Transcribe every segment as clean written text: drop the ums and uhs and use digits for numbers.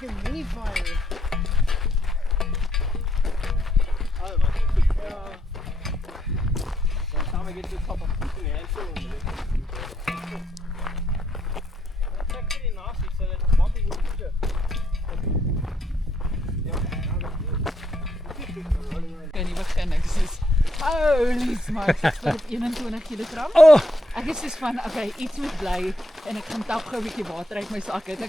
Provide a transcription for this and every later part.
like a mini fire. Oh, maar goed. Dan gaan we get this top of the handful in there. Check pretty nasty so that water wouldn't chip. Kan nie begin, ek is soos, holy smokes, ek het 21 kg. Oh! Ek is soos van, okay, iets moet bly en ek gaan tap gou 'n bietjie water uit my sak uit.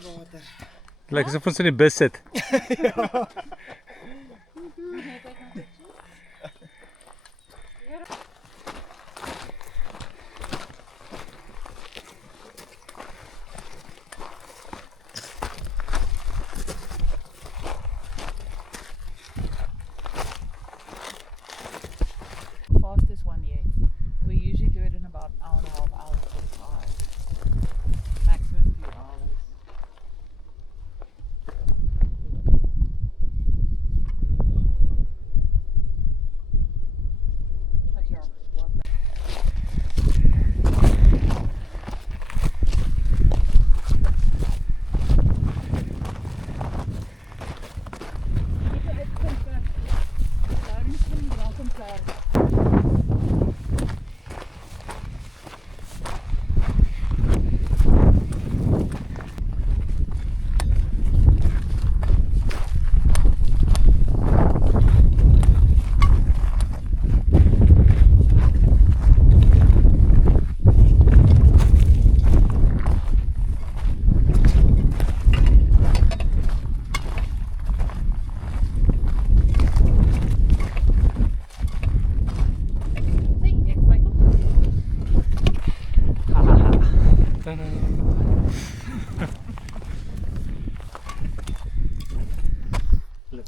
Water. Lyk asof ons in die bus sit. Ja. Fastest one yet. We usually do it in about an hour and a half, hour 45. Maximum 2 hours. But yeah, was it?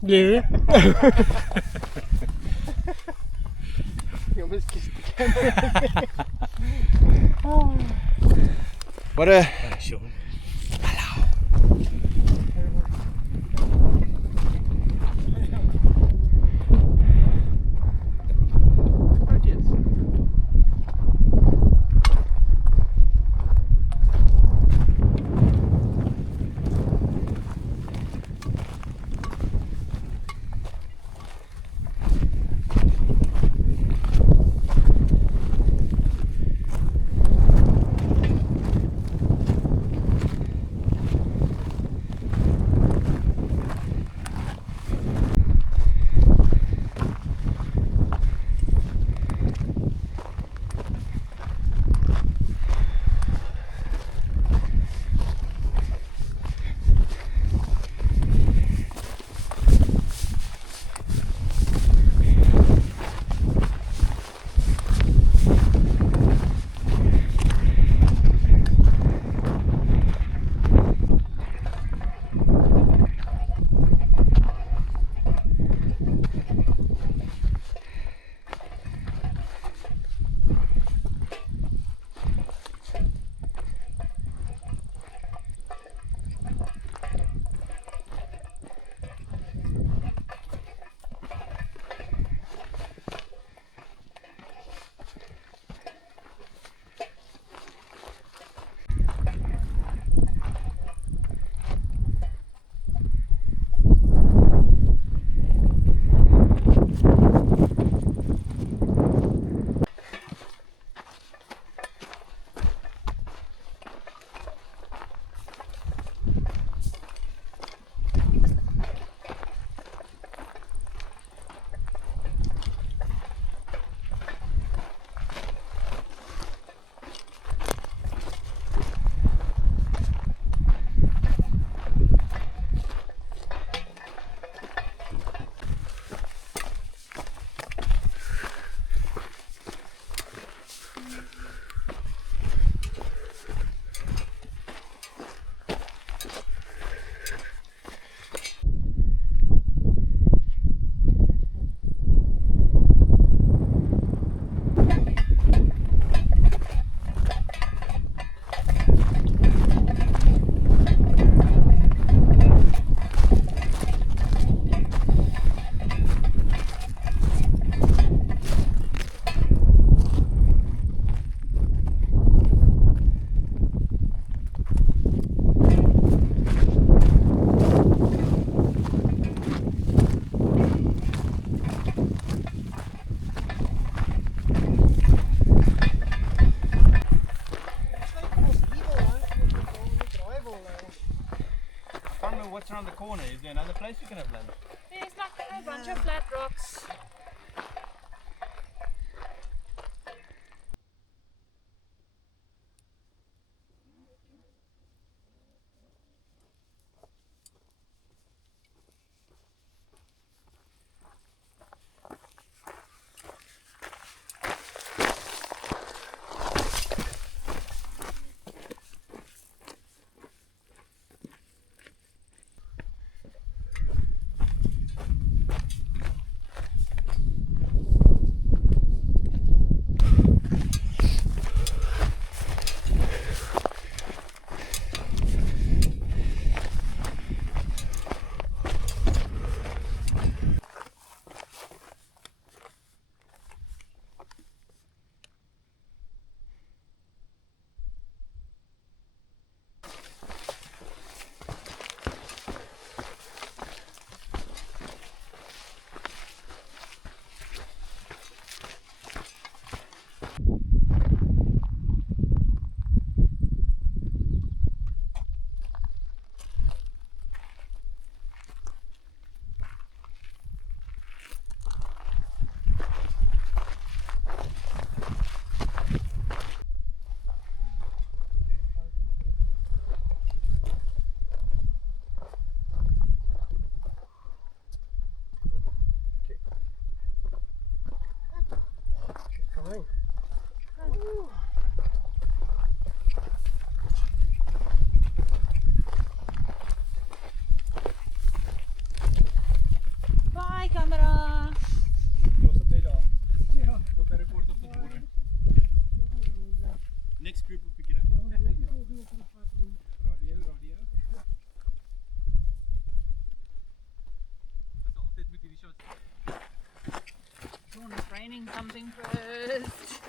Yeah. What a another place we can have lunch? There's like a bunch of flat rocks. Coming. Bye, camera. Next group will pick it up. Radio. Sean is raining something first.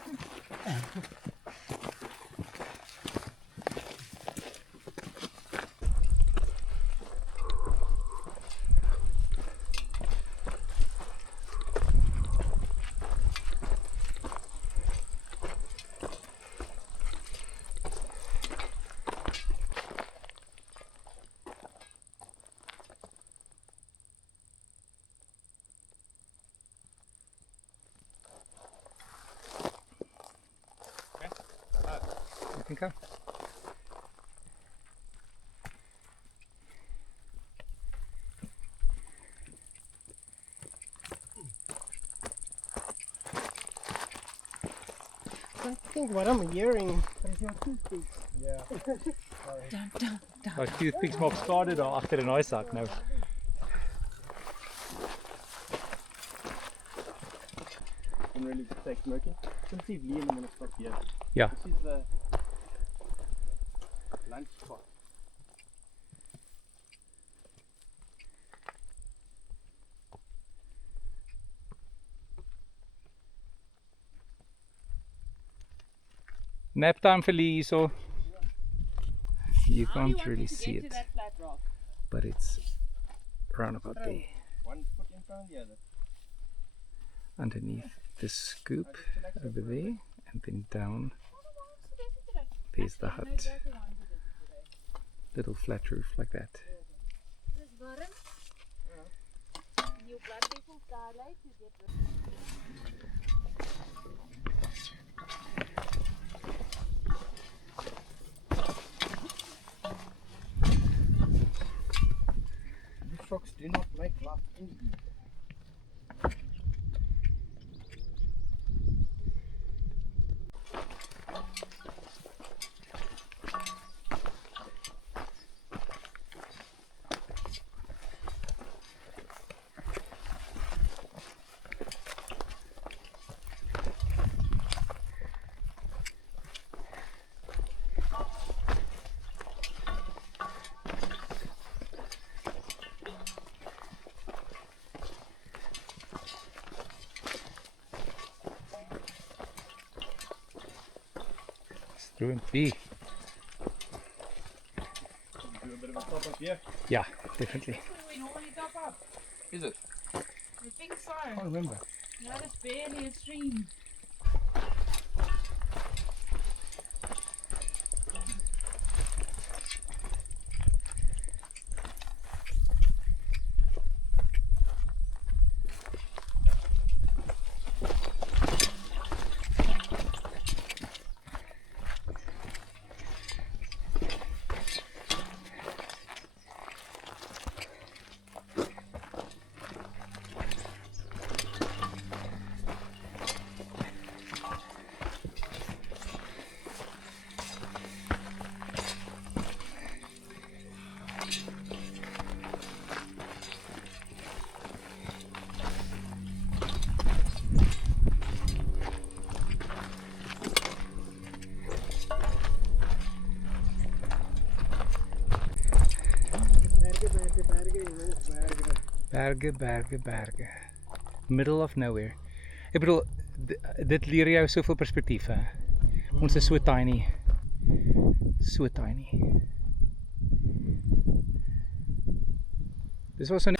I think so. I think what I'm hearing is your toothpicks. Yeah. Dun, dun, dun. Daai toothpicks maak skade daar agter in daai sak nou. Can really take smoking. Can see Liam in a minute stop here. Yeah. This is the lunch spot. Nap time vir Lee hierso. You How do you can't want me really to see get it, to that flat rock? but it's around about there, One foot in front of the other. underneath the scoop over there, and then down. There's the hut. Little flat roof like that. These rocks do not make love any ease. Through and be. Do a bit of a top up here. Yeah, definitely. We normally top up. Is it? I think so. I can't remember. That is barely a stream. berge, berge, berge. Middle of nowhere. Ek bedoel dit leer jou soveel perspektief hè. Ons is so tiny. So tiny. Dis was so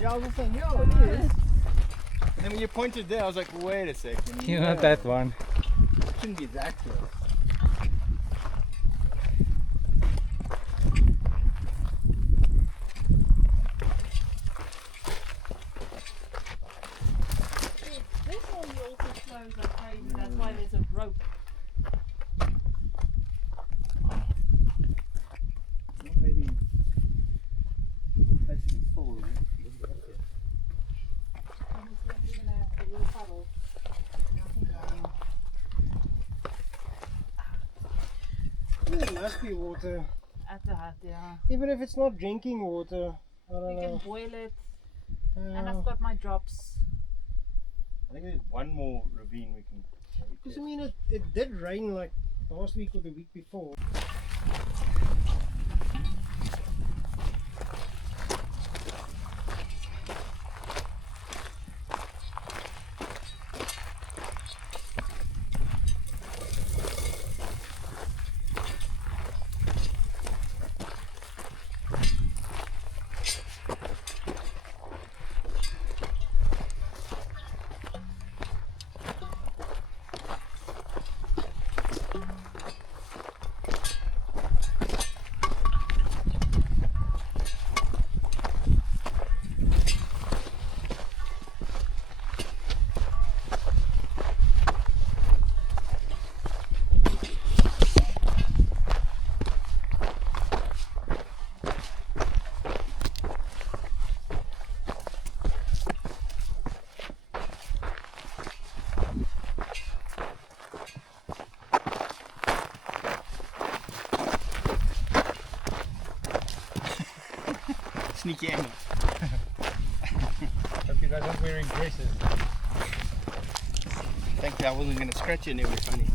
Yeah, I was saying, yeah, it is. And then when you pointed there, I was like, wait a second. you know that one. It shouldn't be that close. This one also flows like crazy. That's why there's a rope. Well, maybe basically full. And it's not even a little puddle. Nothing going. There must be water. At the hut, yeah. Even if it's not drinking water. I don't We can know. boil it. And Uh, I've got my drops. I think there's one more ravine we can. Because I mean, it did rain like last week or the week before. Sneaky angle. Hope you guys aren't wearing dresses. Thankfully, I wasn't going to scratch it and it was funny.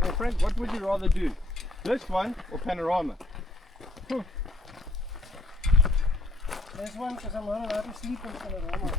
Well, Frank, what would you rather do? This one or panorama? This one, because I'm not allowed to sleep on panorama.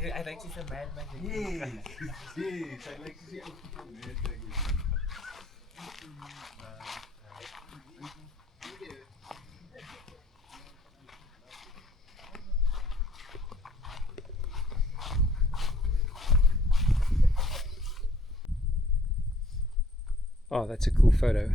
Hy lyk soos 'n madman. Yes, hy lyk soos 'n ou mad. Oh, that's a cool photo.